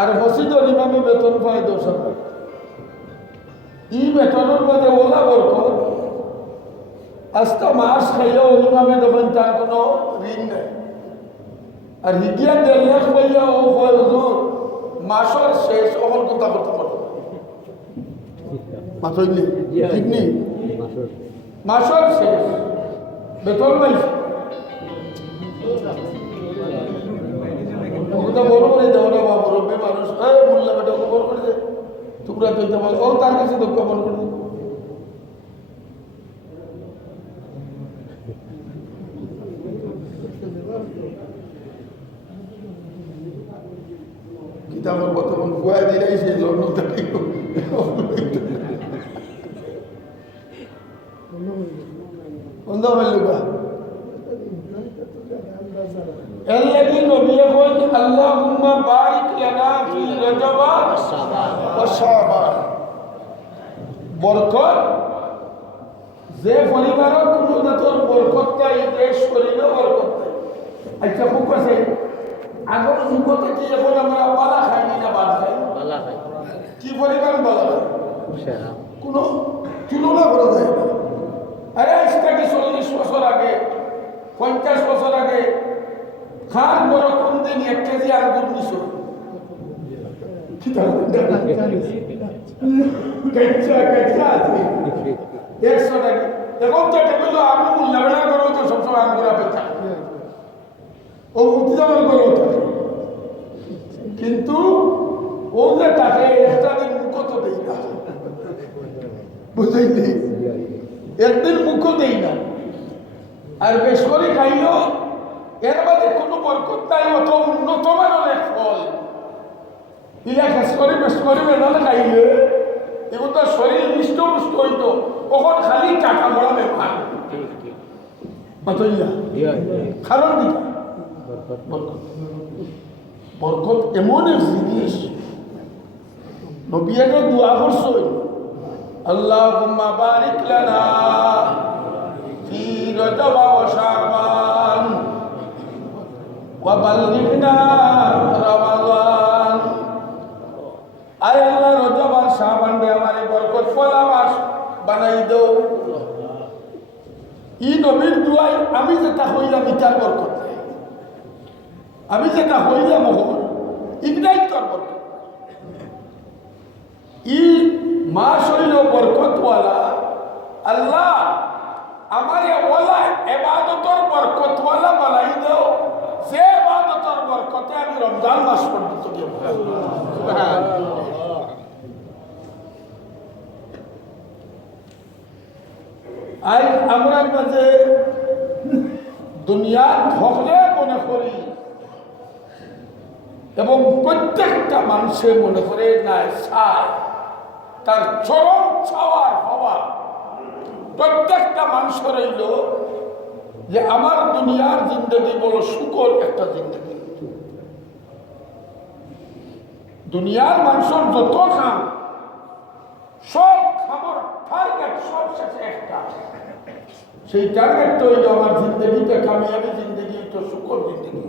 আর মসজিদর ইমামে বেতন পায় দশ হাজার। ই বেতনের মধ্যে ওলা বরক আজটা মাস খাইলেও ইমামে দেখেন তার কোনো ঋণ নেই। আর হিডিয়া দেড় লাখ পাইয়া ও হুজুর মাসের শেষ অহল কথা করতে পারত মাথইনি ঠিক নেই মাসের শেষ। বেতন পাইছে। ওটা বড় করে দেওয়া না বা মুরব্বী মানুষ এই মোল্লা বেটা ওকে বড় করে দে। টুকরা তৈতে বলে, ও তার কাছে দুঃখ বড় করে দে। কিতাবের বর্তমান ফুয়া দিলাই সেই লগ্ন থেকে বন্ধ হইলুকা الذي نبي يقول اللهم بارك لنا في رجب وشعبان বরকত যে পরিবারত কোনো জাতর বরকত নাই দেশ করিলে বরকত নাই আচ্ছা খুব আছে আগর যুগতে কি এখন আমরা বালা খাইনি না বাদ খাই কি পরিমাণ বালা খাই কোনো তুলনা করা যায় না আরে আজ থেকে চল্লিশ বছর আগে পঞ্চাশ বছর আগে খান বড় কোন দিন এক কেজি আঙ্গুর নিছ? একশো টাকা। এখন তো টেবিল আমি মূল্যায়ন করো তো সবসময় আঙ্গুর অপেক্ষা। ও যেমন করো কিন্তু ও যে তাকে একটা দিন মুখ তো দেই না। বুঝলি একদিন মুখ দেই না। আর বেশ করে খাইলো এর মধ্যে কোনো বরকত নাই অত উন্নত মানের ফল। ইলা খেস করে বেশ করে বেদাল খাইলে এগুলো তো শরীর মিষ্ট মুষ্ট হইতো। কখন খালি টাকা বড় ব্যাপার। বাতইয়া কারণ বরকত। এমন এক জিনিস। নবিয়াকে দোয়া করছই আল্লাহুম্মা বারিক লানা ফি রজব ওয়া শাবান। বাল্লিগনা রমাদান আয় আল্লাহ রজব আর শাবান রে, আমারে বরকত ফলা মাস বানাই দাও ই নবীর দুয়াই আমি যেটা হইলাম, ইটার বরকত আমি যেটা হইলাম হল ইগনাইট বরকত। ই মাস হইল বরকতওয়ালা, আল্লাহ, আমার ওলা, এবাদতর বরকতওয়ালা বানাই দাও। যে এবাদতর বরকতে আমি রমজান মাস পর্যন্ত গিয়ে আজ আমরা মাঝে দুনিয়া ধকলে মনে করি এবং প্রত্যেকটা মানুষের মনে করে না চায়, তার চরম ছাওয়ার হওয়া প্রত্যেকটা মানুষের রইল যে আমার দুনিয়ার জিন্দগি বড় সুকর একটা জিন্দগি। দুনিয়ার মানুষের যত খাম, সব খাবার টার্গেট সব শেষে একটা। সেই টার্গেটটা হইল আমার জিন্দগিটা কামিয়াবি জিন্দগি তো সুকর জিন্দগি।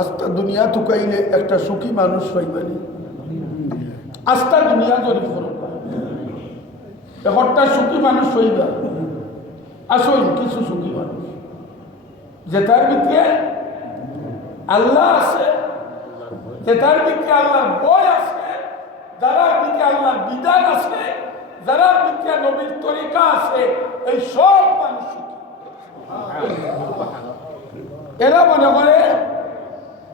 আস্তা দুনিয়া তুকাইলে একটা সুখী মানুষ পাইবানি আস্তা দুনিয়া জরিপ করবা একটা সুখী মানুষ হইবা। আসল কিছু সুখী মানুষ। যে তার ভিতরে আল্লাহ আছে, যে তার ভিতরে আল্লাহর বই আছে, যারা ভিতরে আল্লাহর বিধান আছে, যারা ভিতরে নবীর তরিকা আছে, এই সব মানুষ এরা মনে করে,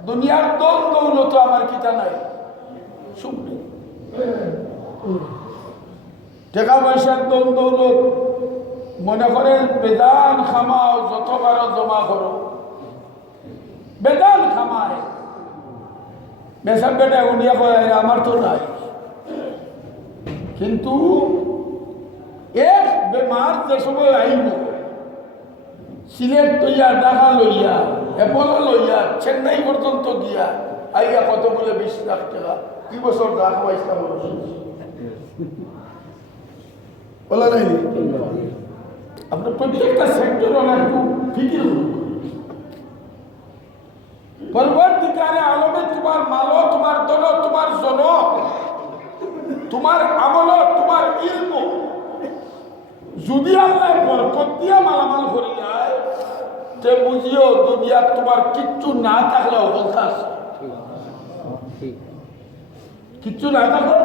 দুনিয়ার দল দৌলত আমার কিতা নাই নেই। টাকা পয়সার দল দৌলত মনে করেন বেদান খামাও যত জমা করো। বেদান খামায়। বেসব বেটা উনিয়া করে আমার তো নাই। কিন্তু এক বেমার যে সময় আইব, সিলেট লইয়া, ঢাকা লইয়া এপলো লইয়া, চেন্নাই পর্যন্ত গিয়া, আইয়া কত বলে বিশ লাখ টাকা। কি বছর ঢাকা পাইছিলাম বলা নাই? আপনার প্রত্যেকটা সেক্টর ওনারকে ফিকির পরবর্তীকালে আলমে তোমার মাল তোমার দল তোমার জন তোমার আমল তোমার ইলম যদি আল্লাহ বরকত দিয়া মালামাল করে যায় তে বুঝিও দুনিয়া তোমার কিচ্ছু না থাকলে অবস্থা আছে। কিচ্ছু না থাকলে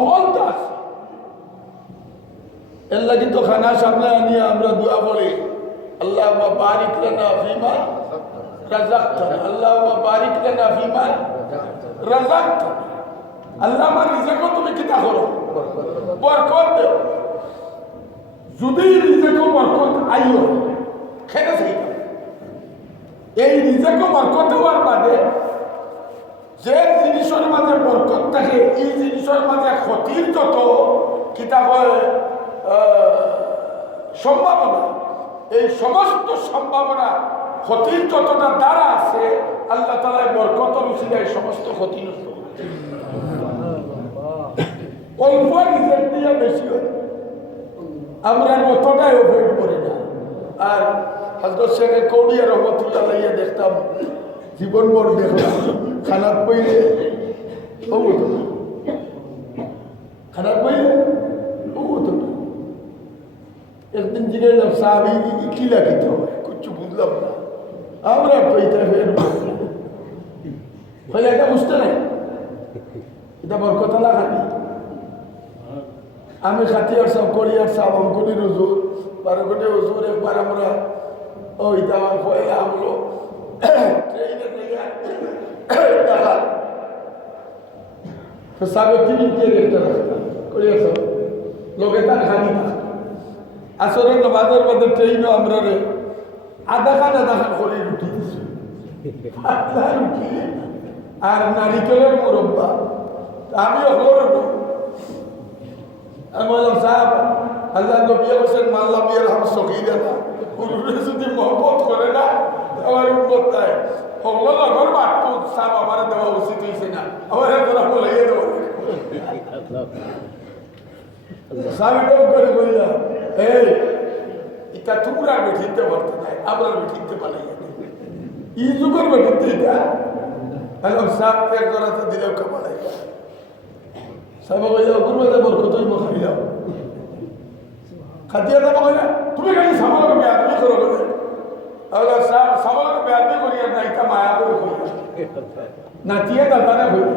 অবস্থা আছে। এর লাগি তো খানা সামনে আনিয়ে আমরা দোয়া পড়ি আল্লাহ বারিক লানা ফিমা রাজাকতানা আল্লাহ বারিক লানা ফিমা রাজাকতানা আল্লাহ আমার তুমি কিতা করো, বরকত দেও। যদি রিজেকও বরকত আইও খেতে এই রিজেকও বরকত দেওয়ার বাদে, যে জিনিসের মাঝে বরকত থাকে, এই জিনিসের মাঝে ক্ষতির যত কিতাব সম্ভাবনা। এই সমস্ত সম্ভাবনা ক্ষতির যতটা দ্বারা আছে, আল্লাহ তালা বরকত অনুসারে সমস্ত ক্ষতি নষ্ট অল্প রিজেক্ট দিয়ে বেশি হয়, আমরা অতটাই অভেদ করি না। আর হজরত শেখে কৌড়িয়া রহমতুল্লাহ লাইয়া দেখতাম জীবন বড় দেখলাম খারাপ পইলে ও হতো না খারাপ পইলে ও হতো না একদিন জিজ্ঞেস সাহাবি কি লাগিতে হবে বুঝলাম না। আমরা তো এটা ফের হলে এটা বুঝতে নাই। এটা বড় কথা লাগানি আমি খাতিয়ার সব করিয়ার সব অঙ্কনির হুজুর, বারো কোটি হুজুর, একবার আমরা ওই আমার পয়লা আমলো ট্রেনে সাবে তিনি একটা রাস্তা করিয়ার সব লোকে তার খালি না আসলে নমাজের মধ্যে ট্রেনও আমরা রে আধা খান আধা খান করে রুটি রুটি আর নারিকেলের মুরব্বা। আমিও হলো আমি বললাম সাহেব আল্লাহ নবী হোসেন মাল্লা বিয়ের হাম সকিয়ে না গুরুরে যদি মহব্বত করে না আমার উন্মত নাই। হলো লগর বাট্টু সাহেব আমার দেওয়া উচিত হয়েছে না। আমার তোরা দেবো সাহেব করে এই এটা তোমরা বেঠিতে পারতে নাই আমরা বেঠিতে পালাই ই যুগের বেঠিতে এটা হ্যালো সাহেব ত্যাগ করা তো দিলেও কামালাই সাহেব কইলা গুরুবাদে বরকত হইব খাইলাম খাতিয়া দাম কইলা তুমি খালি সামালকে বেয়াদবি করো বলে তাহলে সামালকে বেয়াদবি করি আর না এটা মায়া করে কইলা নাচিয়ে দাদারা কইলা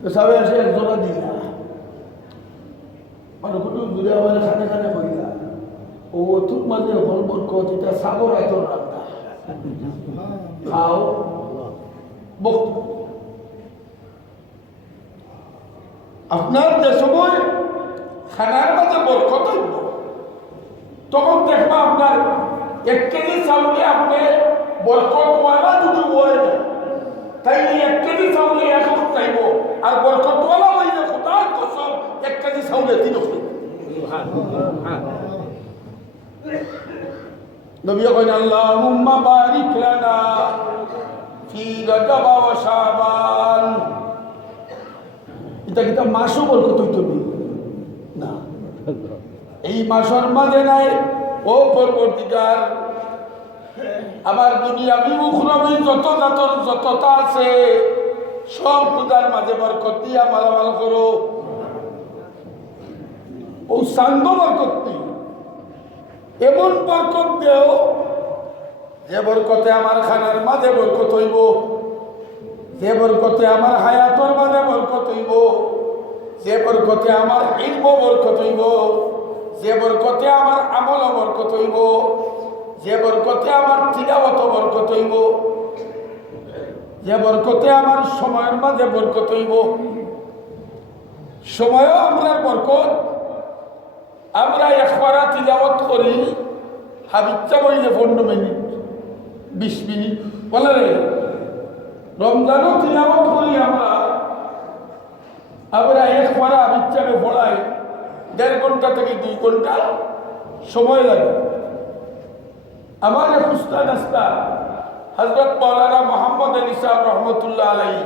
তো সাহেব এসে একজনা দিলা মানে কোনো দূরে আমার খানে খানে কইলা ও অতুক মাঝে হল বরকত এটা সাগর এত রান্না খাও আপনার যে সময় খানার মাঝে বরকত তখন দেখবা আপনার এক কেজি চাউলে আপনি যদি হয় না তাইলে এক কেজি চাউলে এখন চাইব। আর বরকতওয়ালা হইলে কোথায় কসম, এক কেজি চাউলে তিন নবী কইন আল্লাহুম্মা বারিক লানা ফি রজব ওয়া শাবান। এটা কিতা মাসও বরকত নি? না। এই মাসের মাঝে নাই, ও পরবর্তীকার আমার দুনিয়া বিমুখরবী যত জাতর যতটা আছে, সব পূজার মাঝে বরকত দিয়া মালামাল করো। ও সাঙ্গ বরকত এমন বরকত দেও যে বরকতে আমার খানার মাঝে বরকত হইব, যে বরকতে আমার হায়াতর মাঝে বরকত হইব, যে বরকতে আমার ইলম বরকত হইব, যে বরকতে আমার আমল বরকত হইব। যে বরকতে আমার তিলাবত বরকত হইব, যে বরকতে আমার সময়ের মাঝে বরকত হইব, সময়ও আমরা বরকত। আমরা একবারা তিলাবত করি হাবিচ্ছা বইলে পনেরো মিনিট, বিশ মিনিট। বলে রে, রমজানও তিলাবত করি আমরা আমরা একবারা হাবিচ্ছাকে পড়াই দেড় ঘণ্টা থেকে দুই ঘণ্টা সময় লাগে। আমার ফুস্তা নাস্তা। হজরত মৌলানা মোহাম্মদ আলী সাহেব রহমতুল্লাহ আলাই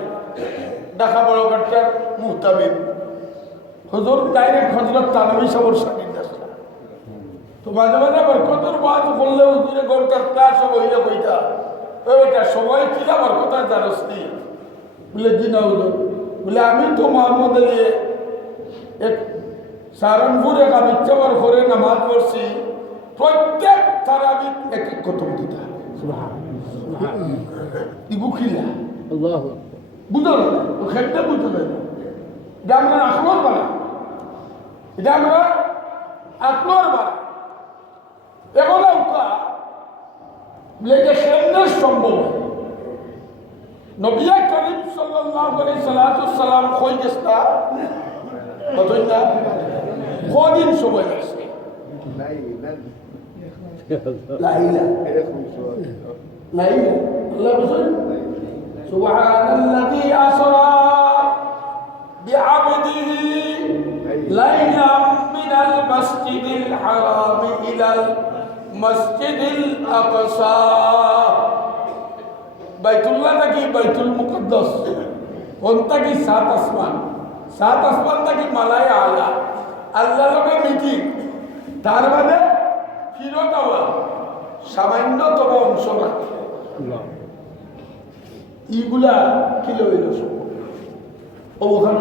ঢাকা বড় কাটার মুহতাবিব হুজুর ডাইরেক্ট হজরত তানবী সাবর সাকির নাস্তা তো মাঝে মাঝে বরকতের বাদ করলে হুজুরে ঘণ্টার ক্লাস বইলে বইটা ওইটা সময় কিনা বরকতার জানস নি? বলে, জি হলো বলে, আমি তো মোহাম্মদ আলী, এক সাহারানপুরে আমি ইচ্ছাবার করে নামাজ পড়ছি। প্রত্যেক তারাবি এক এক খতম দিতা ইগু খিলা। আল্লাহ। বুঝো না? ও খেলতে বুঝতে না? এটা আমরা আকবর বাড়া। এটা আমরা আকবর বাড়া। এখন এটা কেমনে সম্ভব নবিয়া করিম সাল্লাল্লাহু আলাইহি সাল্লাতু সাল্লাম কই গেছতা কতই না কদিন সময় আছে লাইলা লাইলা আল্লাহ বলেন سبحان الذي أسرى بعبده ليلا من المسجد الحرام إلى المسجد الأقصى বাইতুল্লাহ নাকি বাইতুল মুকদ্দাস কোনটা কি সাত আসমান সাত আসমান নাকি মালায় আলা আল্লাহ লোকে মিটিং তার মানে সামান্যতম অংশ ইগুলা ওখানে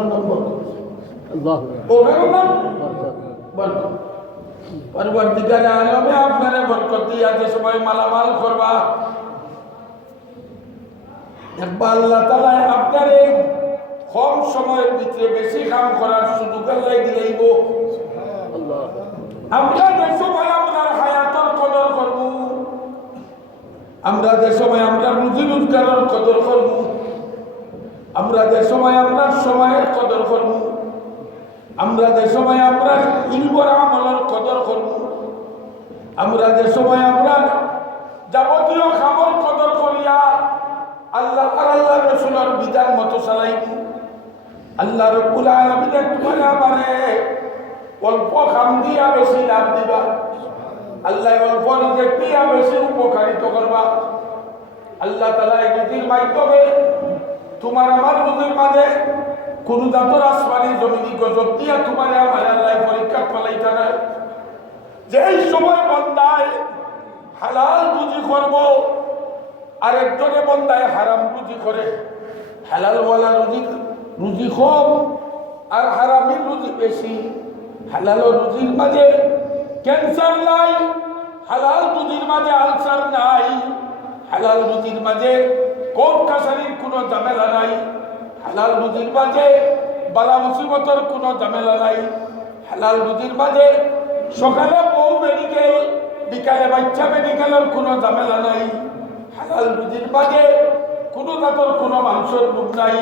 নাম বরকত। পরবর্তীকালে আলমে আপনারে বরকত দিয়া যে সময় মালামাল করবা। একবার আল্লাহ তালা আপনার এই কম সময়ের ভিতরে বেশি কাম করার সুযোগ আল্লাহ দিলেইব আল্লাহ আমরা যে সময় আপনার হায়াতর কদর করব আমরা যে সময় আমরা রুজি রোজগারের কদর করব, আমরা যে সময় আপনার সময়ের কদর করব, আমরা যে সময় আমরা ইলবর আমলের কদর করব, আমরা যে সময় আমরা যাবতীয় খামর কদর করিয়া আল্লাহ আর আল্লাহ রসুলের বিধান মতো চালাইব। আল্লাহ রব্বুল আলমিনে তোমার আমারে অল্প খাম দিয়া বেশি লাভ দিবা। আল্লাহ অল্প নিজে দিয়া বেশি উপকারিত করবা? আল্লাহ তালা এই রুজির মাধ্যমে তোমার আমার রুজির মাঝে কোন জাতর আসমানি জমিনি গজব দিয়া তোমার আমার আল্লাহ পরীক্ষা ফলাইতে না যেই সময় বন্দায় হালাল রুজি করব, আরেকজনে বন্দায় হারাম রুজি করে। হালালওয়ালা রুজি রুজি কম আর হারামির রুজি বেশি। হালাল রুজির মাঝে ক্যান্সার নাই, হালাল রুজির মাঝে আলসার নাই, হালাল রুজির মাঝে কোর্ট কাছারির কোনো ঝামেলা নাই, হালাল রুজির মাঝে বালা মুসিবতর কোনো ঝামেলা নাই, হালাল রুজির মাঝে সকালে বউ মেডিকেল বিকালে বাচ্চা মেডিকেলের কোনো ঝামেলা নাই, হালাল রুজির মাঝে কোনো জাতর কোনো মাংসের রূপ নাই,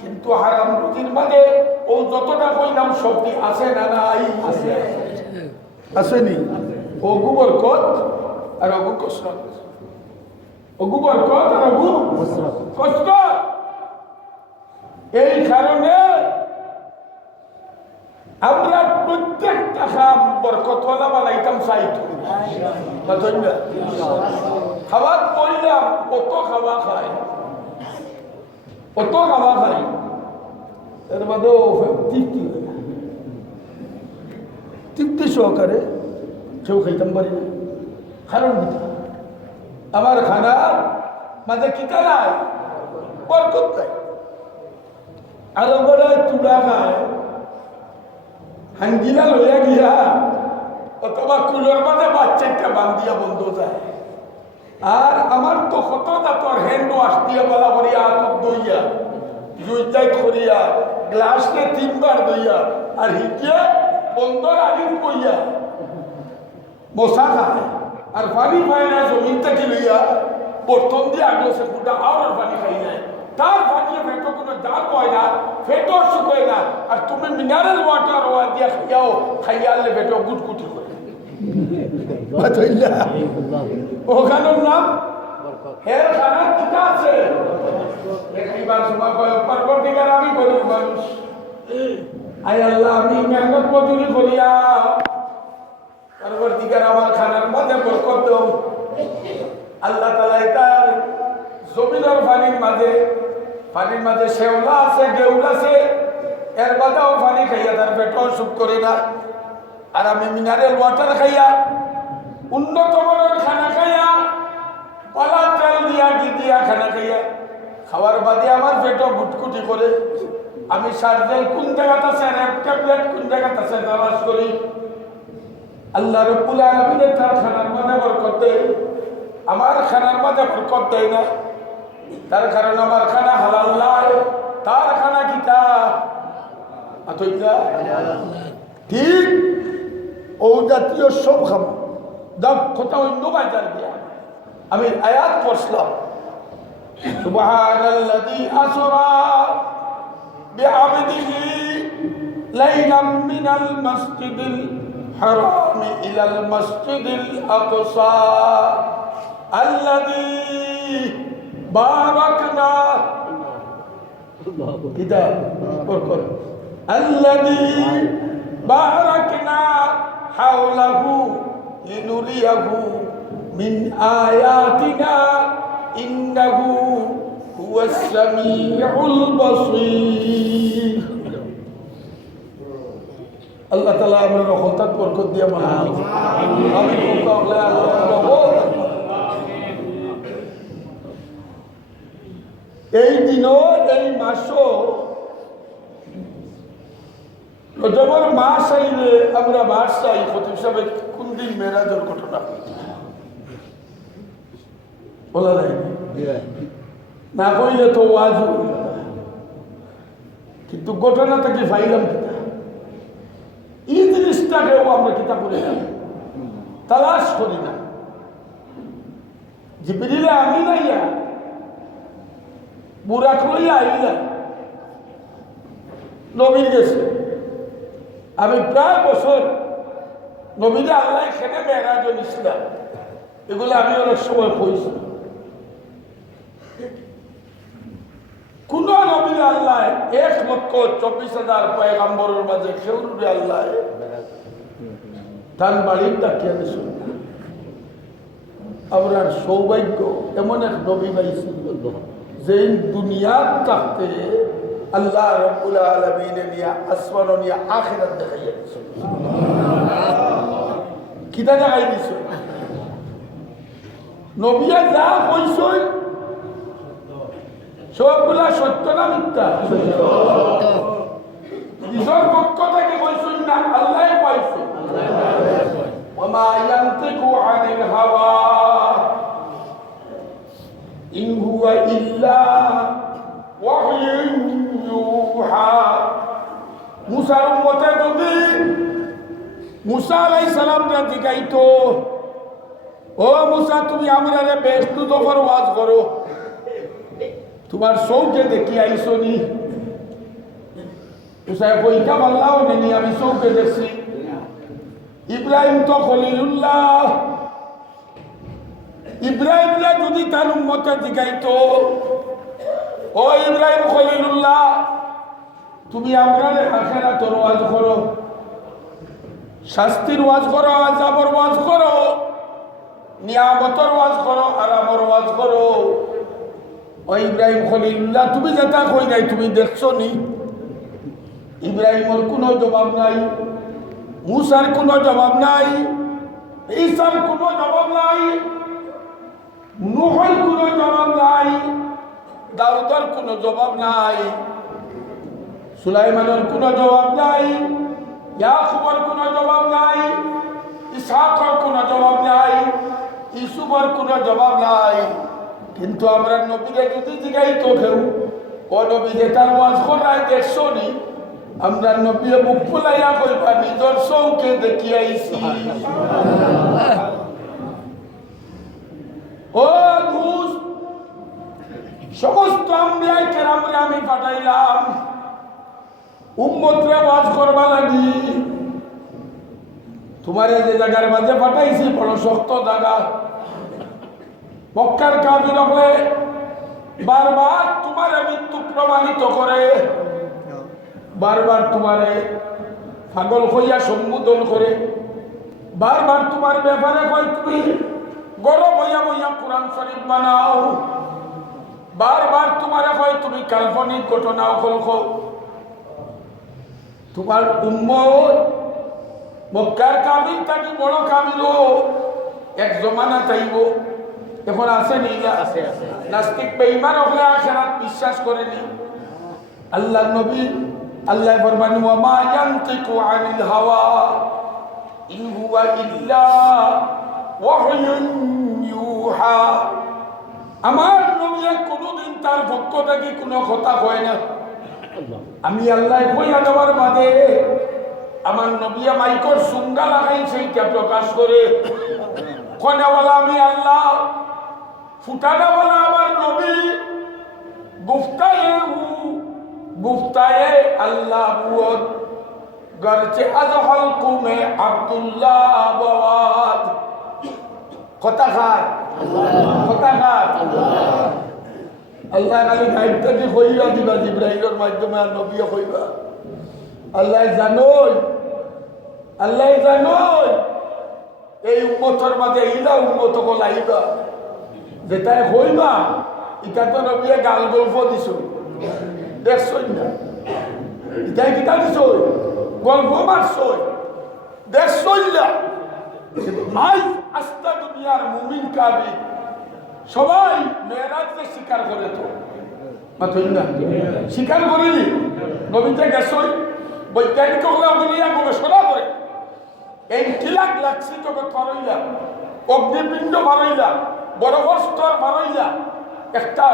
কিন্তু হারাম রুজির মাঝে ও যতটা কইলাম শক্তি আছে না নাই? আছে। আসেনি অগু বরকত আর অগু কসরত অগু বরকত আর অগু কসরত এই কারণে আমরা প্রত্যেকটা খাম বরকতওয়ালা বানাইতাম চাইতো খাবার বললাম কত খাওয়া খায় কত খাওয়া খায় এর মধ্যেও তৃপ্তি হয় না। তৃপ্তি সহকারে কেউ খাইতাম পারি না। কারণ আমার খানা মাঝে কিতা নাই বরকত নাই আরও বড় তুলা খায়। হাঙ্গিলা লইয়া গিয়া অথবা কুলোর মাঝে বাচ্চাটা বান্ধিয়া বন্ধ যায়। আর আমার তো কত দাঁতর হ্যান্ড ওয়াশ দিয়ে বলা করিয়া হাত দইয়া জুইটাই করিয়া গ্লাসকে তিনবার দইয়া, আর হিটিয়া বন্ধর আলিম কইয়া মশা খায় আর পানি পায় না জমিন থেকে লইয়া বর্তন দিয়ে আগলে সে ফুটা আর পানি খাই যায় তার পানি ফেটো কোনো জাল হয় না ফেটো শুকোয় না আর তুমি মিনারেল ওয়াটার ওয়া দিয়া খাইয়াও খাইয়ালে ফেটো গুটগুটি করে বাতইলা আল্লাহ ওখানের নাম বরকত হের খানা কিতা আছে দেখাইবার সময় কয় আই আল্লাহ, আমি মেহনত মজুরি করিয়া পরবর্তীকার আমার খানার মাঝে বরকত দাও আল্লাহ তালাই তার জমিনের পানির মাঝে পানির মাঝে শেওলা আছে, গেউল আছে, এর বাদাও পানি খাইয়া তার পেটও সুখ করে না। আর আমি মিনারেল ওয়াটার খাইয়া, উন্নত মানের খানা খাইয়া পালা তেল দিয়া খানা খাইয়া, খাওয়ার বাদে আমার পেটও গুটকুটি করে। আমি সার্জেল কোন জায়গাতে আছে? র্যাপ ট্যাবলেট কোন জায়গাতে আছে? তালাশ করি। আল্লাহ রব্বুল আলমিনের তার খানার মধ্যে বরকত দেয়। আমার খানার মধ্যে বরকত দেয় না। তার কারণ আমার খানা হালাল নয়। তার খানা গীতা ঠিক। ও জাতীয় সব খাব দক্ষতা অন্য বাজার দিয়া। আমি আয়াত পড়ছিলাম। সুবাহ بعبده ليلا من المسجد الحرام إلى المسجد الأقصى الذي باركنا الله كتاب قرقر الذي باركنا حوله لنريه من آياتنا إنه هو السميع البصير আল্লাহ তালা আমরা রকম তার বরকত দিয়ে মানা আমি খুব কামলে আল্লাহ এই দিনও এই মাসও রজবর মাস আইলে আমরা মাস চাই খতিব সাহেব কোন দিন মেরাজের ঘটনা বলা যায় না কইলে তো ওয়াজ কিন্তু ঘটনাটা কি ফাইলাম কিতা এই জিনিসটাকেও আমরা কিতা করি না। তালাশ করি না। জিবিরিলে আমি নাইয়া বুড়াক লইয়া আইলা নবীর গেছে আমি প্রায় বছর নবীরে আল্লাহ এখানে মেয়েরাজ ইসলাম এগুলো আমি অনেক সময় কইছি কোন নবীরে আল্লাহ এক লক্ষ চব্বিশ হাজার পয়গাম্বরের মাঝে খেউরে আল্লাহ তার বাড়ির ডাকিয়া দিছিল আপনার সৌভাগ্য এমন এক নবী পাইছিল যে দুনিয়ার থাকতে আল্লাহ রব্বুল আলমিনে নিয়ে আসমান নিয়ে আখেরাত দেখাইয়া দিছিল কিতা দেখাই দিছিল নবিয়া যা কইসই সবগুলা সত্য না মিথ্যা নিজের পক্ষ থেকে কইসই না আল্লাহ কইসই وما ينطق عن الهوى إن هو إلا وحي يوحى মুসার মতে যদি মুসা আলাই সালামটা দিগাইতো ও মুসা তুমি আমরা বেশ দফর ওয়াজ করো তোমার সৌকে দেখি আইসো নি। কইটা পাল্লাও নেনি, আমি সৌকে দেখছি। ইব্রাহিম তো খলিলুল্লাহ। ইব্রাহিমরা যদি তার উন্মতে জিগাইতো, ও ইব্রাহিম খলিলুল্লাহ, তুমি আমরা আখেরা তোর ওয়াজ করো। শাস্তির ওয়াজ করো আজাবর ওয়াজ করো। নিয়ামতর ওয়াজ করো আরামর ওয়াজ করো। ও ইব্রাহিম খলিলুল্লাহ তুমি যেটা কই নাই, তুমি দেখছ নি? ইব্রাহিমর কোনো জবাব নাই, মুসার কোনো জবাব নাই, ঈসার কোনো জবাব নাই, নুহর কোনো জবাব নাই, দাউদার কোনো জবাব নাই, সুলাইমানের কোনো জবাব নাই, ইয়াকুবের কোনো জবাব নাই, ইসহাকর কোনো জবাব নাই ইসুফের কোনো জবাব নাই। কিন্তু আমরা নবীরে যদি জিগাই তো কেউ? ও নবী, যে তার ওয়াজ করায় দেখছ নি আমরা নবীরে মুখ ফুলাইয়া কইবা, নিজর চৌকে দেখিয়াইছি। ও দুস সমস্ত আম্বিয়াই কেরামরে আমি পাঠাইলাম। উম্মতরে ওয়াজ করবা লাগি। তোমারে যে জায়গার মাঝে পাঠাইছি, বড় শক্ত জায়গা। মক্কার কাবির হলে বারবার তোমার মৃত্যু প্রমাণিত করে। বারবার তোমারে পাগল হইয়া সম্বোধন করে। বারবার তোমার ব্যাপারে কয়, তুমি গরম হইয়া বইয়া কোরআন শরীফ বানাও। বারবার তোমারে কয়, তুমি কাল্পনিক ঘটনা অকল্প তোমার উম্মত মক্কার কাবিল থাকি বড় কাবিল এক জমানা চাইব এখন আছে নি? আছে, আছে। নাস্তিক বেইমান হলে আখেরাত বিশ্বাস করেনি আল্লাহ নবী আল্লাহ ফরমান ওয়া মা ইয়ানতিকু আনিল হাওয়া ইন হুয়া ইল্লা ওয়াহয়ুন ইউহা। আমার নবী কোনোদিন তার পক্ষ থেকে কোনো কথা হয় না। আমি আল্লাহ কইয়া দেওয়ার বাদে আমার নবিয়া মাইকর সুঙ্গা লাগাই সেইটা প্রকাশ করে। কনেওয়ালা আমি আল্লাহ ফুটানাওয়ালা আমার নবী। গুফতায়ে হু গুফতায়ে আল্লাহ বুয়ত গরচে আজহল কুমে আব্দুল্লাহ বাওয়াত কথা খার আল্লাহ খালি দায়িত্ব দি কইরা দিবা জিব্রাহিমের মাধ্যমে আর নবীও কইবা আল্লাহ জানোই আল্লাহ জানোই, এই উম্মতর মাঝে ইলা উম্মত কল আইবা যেটাই কইবা ইটা তো নবীয়ে গাল গল্প দিছ। দেখছই না? ইটাই কিতা দিছ? গল্প মারছই। দেখছই না? আজ আস্তা দুনিয়ার মুমিন কাবি। সবাই মেয়েরাজকে স্বীকার করে তো। স্বীকার করিনি। নবীতে গেছই। বৈজ্ঞানিক অগ্নিয়া গবেষণা করে। এই টিলাক লাগছি তোকে ফারইলা অগ্নিপিণ্ড ফারইলা বরফর স্তর ফারইলা একটা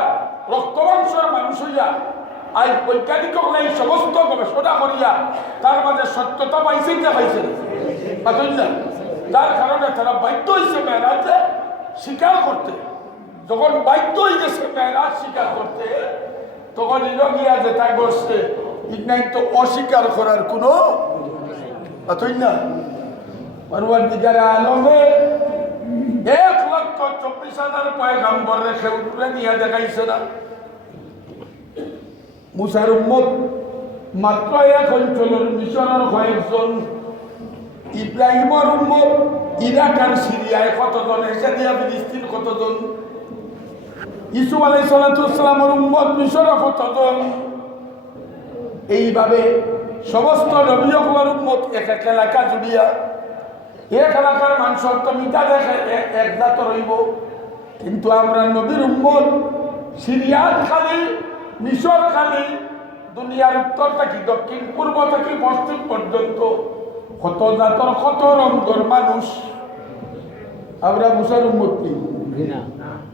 রক্তবংশের মানুষ হইয়া আজ বৈজ্ঞানিক হলে এই সমস্ত গবেষণা করিয়া তার মাঝে সত্যতা পাইছে না পাইছে। না যার কারণে তারা বাধ্য হয়েছে মেয়েরাজে স্বীকার করতে যখন বাধ্য হয়ে গেছে মেয়েরাজ স্বীকার করতে তখন ইরগিয়া যেটা করছে ইগনাই তো অস্বীকার করার কোনো না পরবার দিগারে আলমে এক লক্ষ চব্বিশ হাজার পয়গাম্বর রেখে উঠলে নিয়ে দেখাইছে না। মুসার উম্মত মাত্র এক অঞ্চলের মিশনের কয়েকজন। ইব্রাহিমর উম্মত ইরাক আর সিরিয়ায় কতজন এসে দিয়া ফিলিস্তিন কতজন? ইসু আলাই সালাতামের উম্মত মিশর কতজন? এইভাবে সমস্ত নবীকলার উম্মত এক এক এলাকা জুড়িয়া এক এলাকার মানুষের তো মিটা দেখে এক- এক জাত রইব। কিন্তু আমরা নবীর উম্মত সিরিয়ার খালি মিশর খালি দুনিয়ার উত্তর থেকে দক্ষিণ পূর্ব থেকে পশ্চিম পর্যন্ত কত জাতর কত রঙর মানুষ। আমরা মুসার উম্মত নেই।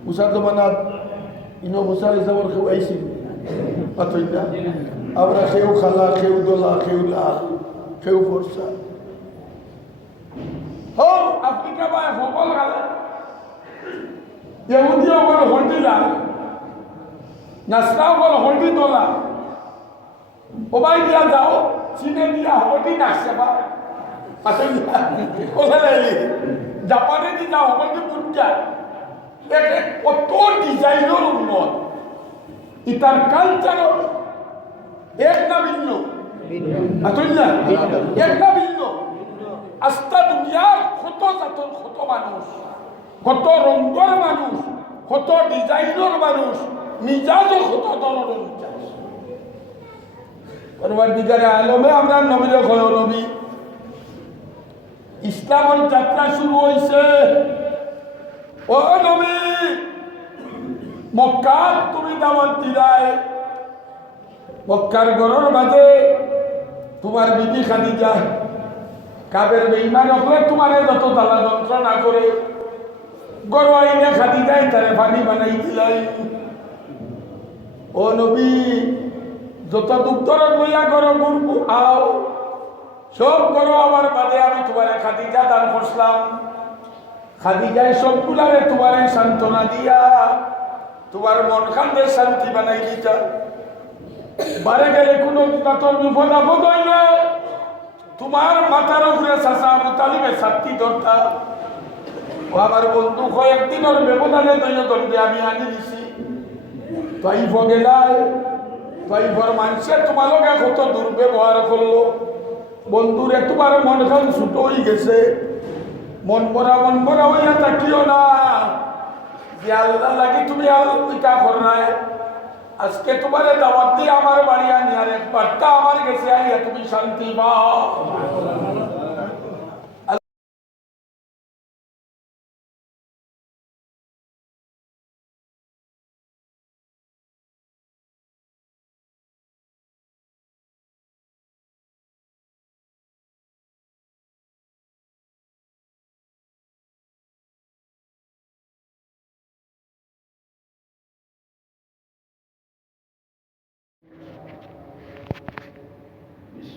মুসা জমানাত ইনো মুসা হিসাবর কেউ আইসি আমরা কেউ খালা কেউ দোলা কেউ লাল কেউ ফর্সা। বা সকল খালা ইহুদি অকল হলদি লাল নাস্তা অকল হলদি ওবাই দিয়া যাও চীনে দিয়া হলদি নাচছে বা? জাপানে দি যাও হলদি পুটকা? কত ডিজাইনের উন্নত। ইতার কালচার এক না ভিন্ন? আতুল না? এক না ভিন্ন? আস্তা দুনিয়ার কত জাতর কত মানুষ কত রঙের মানুষ কত ডিজাইনের মানুষ মিজাজও কত ধরনের মিজাজ পরবার দিগারে আলমে আমরা নবীর কয় নবী। ইসলামের যাত্রা শুরু হয়েছে ও নবী মক্কার তুমি দাওয়াত দিলাই। মক্কার গরর বাদে তোমার বিবি খাদিজা কাবের বেইমান হলে তোমারে যত জ্বালা যন্ত্রণা করে, গরু আইনে খাদিজাই তারে পানি বানাই দিলাই। ও নবী, যত দুগ্ধর লইয়া গরু গরু আও। সব গরু আমার বাদে আমি তোমারে খাদিজা দান করছিলাম। খাদিজায় সবগুলারে তোমারে সান্ত্বনা দিয়া, তোমার মন খান্দে শান্তি বানাই দিতা বারে গেলে কোনো তাতর বিপদ আপদ হইলে তোমার মাথার উপরে চাষা আবু তালিবে সাক্ষী ধরতা ও আমার বন্ধু কয়েকদিনের ব্যবধানে দৈন্য দণ্ডে আমি আনি দিছি। তাই গেলায় তাই ভর মানুষের তোমালোকে কত দুর্ব্যবহার করল। বন্ধুরে, তোমার মন খান ছুটো হয়ে গেছে। মন ভরা মন ভরা হইয়া থাকিও না। যে আল্লাহ লাগি তুমি আল্লাহ কর নাই। আজকে তোমার দাওয়াত দিয়ে আমার বাড়ি আনি, আর একবারটা আমার গেছে, আইয়া তুমি শান্তি পাও।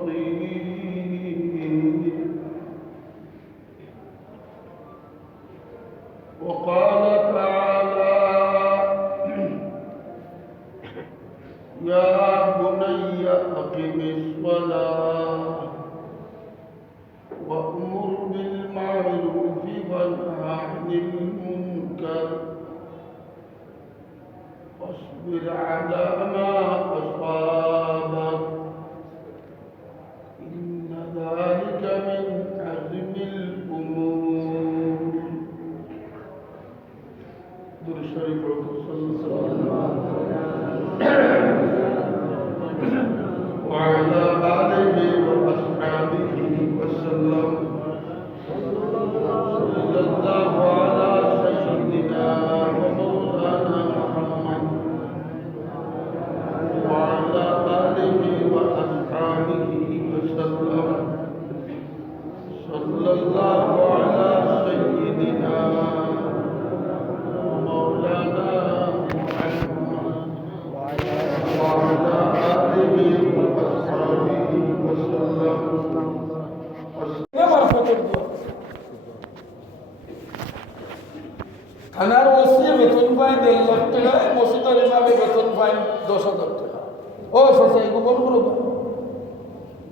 slowly